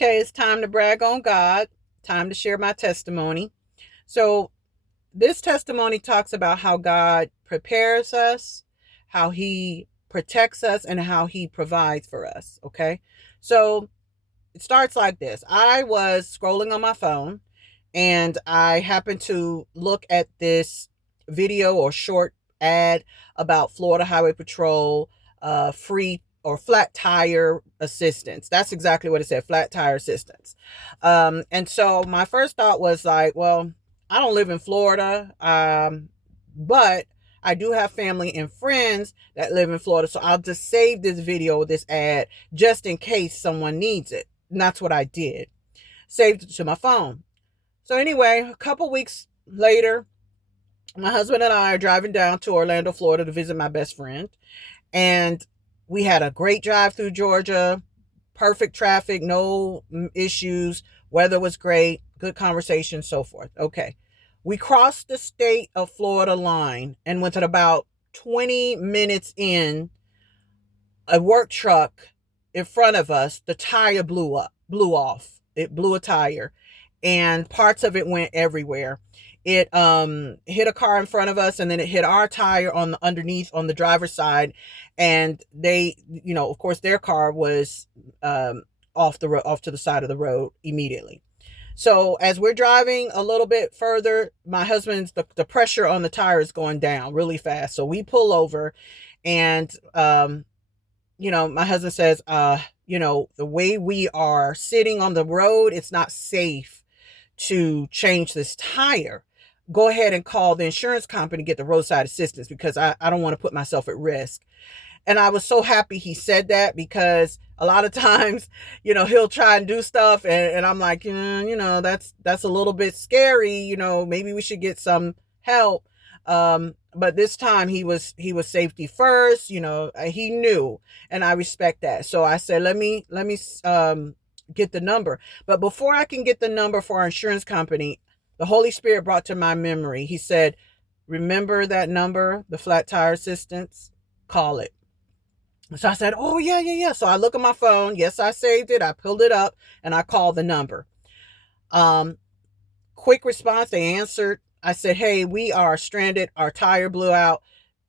Okay, it's time to brag on God, time to share my testimony. So, this testimony talks about how God prepares us, how He protects us, and how He provides for us. Okay, so it starts like this. I was scrolling on my phone and I happened to look at this video or short ad about Florida Highway Patrol free or flat tire assistance. That's exactly what it said, flat tire assistance. And so my first thought was like, well, I don't live in Florida, but I do have family and friends that live in Florida. So I'll just save this video, this ad, just in case someone needs it. And that's what I did. Saved it to my phone. So anyway, a couple weeks later, my husband and I are driving down to Orlando, Florida to visit my best friend. And we had a great drive through Georgia, perfect traffic, no issues. Weather was great, good conversation, so forth. Okay. We crossed the state of Florida line and went at about 20 minutes in, a work truck in front of us, the tire blew off. It blew a tire and parts of it went everywhere. It hit a car in front of us and then it hit our tire on the underneath on the driver's side, and they, of course their car was off to the side of the road immediately. So as we're driving a little bit further, my husband's the pressure on the tire is going down really fast. So we pull over and my husband says, the way we are sitting on the road, it's not safe to change this tire. Go ahead and call the insurance company, get the roadside assistance because I don't want to put myself at risk. And I was so happy he said that because a lot of times, he'll try and do stuff and I'm like, that's a little bit scary. Maybe we should get some help. But this time he was safety first. He knew, and I respect that. So I said, let me get the number. But before I can get the number for our insurance company, the Holy Spirit brought to my memory. He said, remember that number, the flat tire assistance, call it. So I said, oh, yeah, yeah, yeah. So I look at my phone. Yes, I saved it. I pulled it up and I called the number. Quick response. They answered. I said, hey, we are stranded. Our tire blew out.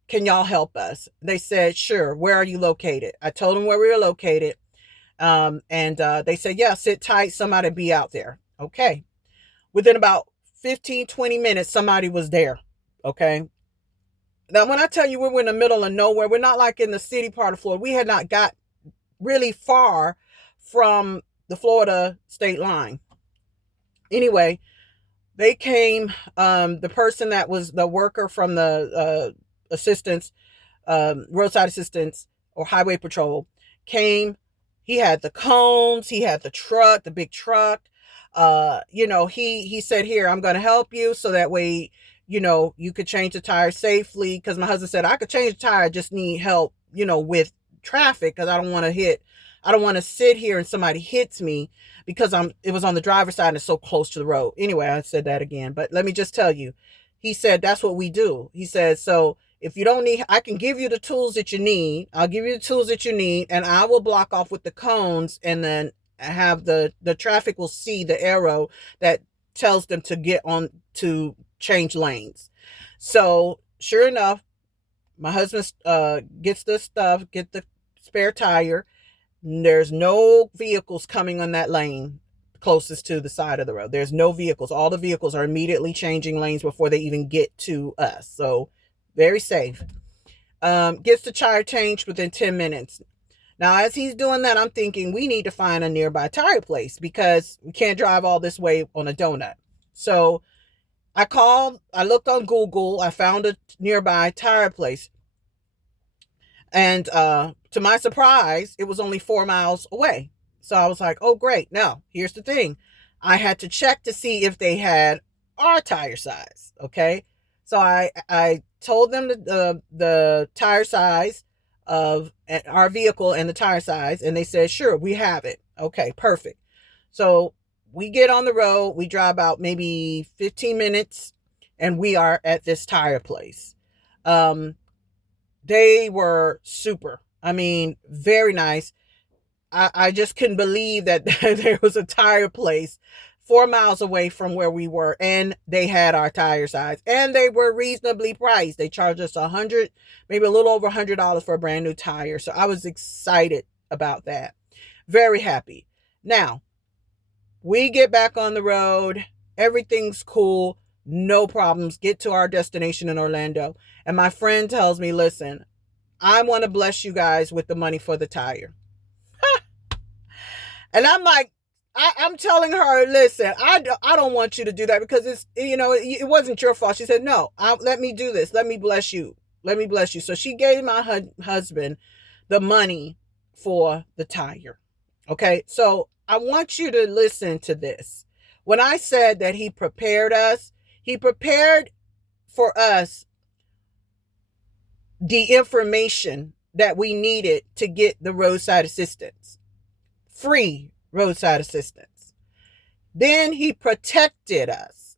Can y'all help us? They said, sure. Where are you located? I told them where we were located. And they said, yeah, sit tight. Somebody be out there. Okay. Within about 15, 20 minutes, somebody was there. Okay. Now, when I tell you we were in the middle of nowhere, we're not like in the city part of Florida. We had not got really far from the Florida state line. Anyway, they came, the person that was the worker from the assistance, roadside assistance or highway patrol came. He had the cones, he had the truck, the big truck. He said, here, I'm going to help you so that way, you could change the tire safely. Because my husband said, I could change the tire, I just need help, with traffic because I don't want to sit here and somebody hits me because it was on the driver's side and it's so close to the road. Anyway, I said that again, but let me just tell you, he said, that's what we do. He said, so if you don't need, I can give you the tools that you need. I'll give you the tools that you need and I will block off with the cones, and then have the traffic will see the arrow that tells them to get on to change lanes. So sure enough, my husband gets the stuff, get the spare tire. There's no vehicles coming on that lane closest to the side of the road. There's no vehicles. All the vehicles are immediately changing lanes before they even get to us. So very safe. Gets the tire changed within 10 minutes. Now, as he's doing that, I'm thinking we need to find a nearby tire place because we can't drive all this way on a donut. So I looked on Google, I found a nearby tire place. And to my surprise, it was only 4 miles away. So I was like, oh, great. Now, here's the thing. I had to check to see if they had our tire size. Okay. So I told them the tire size of our vehicle and the tire size, and they said, sure, we have it. Okay, perfect. So we get on the road, we drive about maybe 15 minutes, and we are at this tire place. They were super. I mean, very nice. I just couldn't believe that there was a tire place 4 miles away from where we were, and they had our tire size, and they were reasonably priced. They charged us maybe a little over $100 for a brand new tire. So I was excited about that. Very happy. Now, we get back on the road. Everything's cool. No problems. Get to our destination in Orlando. And my friend tells me, listen, I want to bless you guys with the money for the tire. And I'm like, I'm telling her, listen, I don't want you to do that because it wasn't your fault. She said, no, let me do this. Let me bless you. Let me bless you. So she gave my husband the money for the tire. Okay. So I want you to listen to this. When I said that he prepared for us the information that we needed to get the roadside assistance. Free roadside assistance. Then he protected us.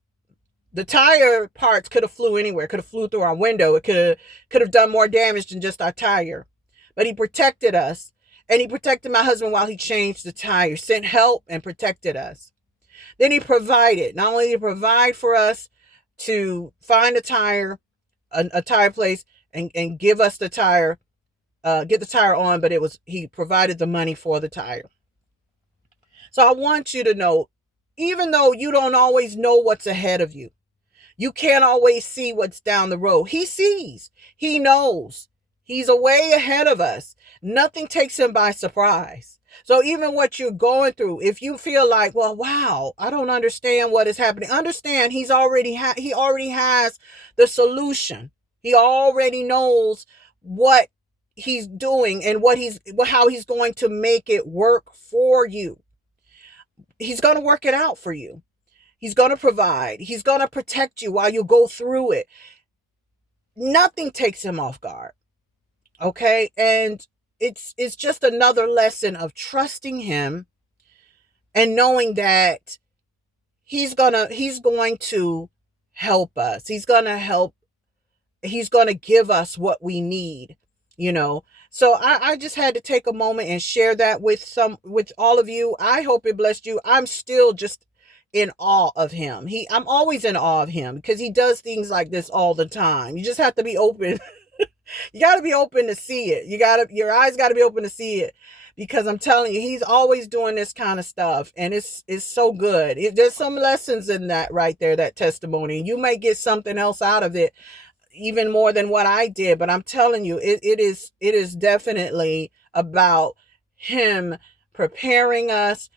The tire parts could have flew anywhere, could have flew through our window. It could have done more damage than just our tire. But he protected us, and he protected my husband while he changed the tire, sent help and protected us. Then he provided. Not only did he provide for us to find a tire place and give us the tire, get the tire on, but he provided the money for the tire. So I want you to know, even though you don't always know what's ahead of you, you can't always see what's down the road. He sees, he knows, he's way ahead of us. Nothing takes him by surprise. So even what you're going through, if you feel like, well, wow, I don't understand what is happening. Understand he already has the solution. He already knows what he's doing and how he's going to make it work for you. He's going to work it out for you. He's going to provide. He's going to protect you while you go through it. Nothing takes him off guard. Okay? And it's just another lesson of trusting him and knowing that he's going to help us. He's going to give us what we need, So I just had to take a moment and share that with all of you. I hope it blessed you. I'm still just in awe of him. I'm always in awe of him because he does things like this all the time. You just have to be open. You got to be open to see it. Your eyes got to be open to see it, because I'm telling you, he's always doing this kind of stuff, and it's so good. There's some lessons in that right there, that testimony. You may get something else out of it, even more than what I did, but I'm telling you, it is definitely about him preparing us,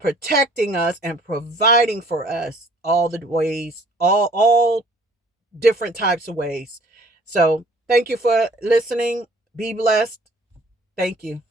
protecting us, and providing for us all the ways, all different types of ways. So thank you for listening. Be blessed. Thank you.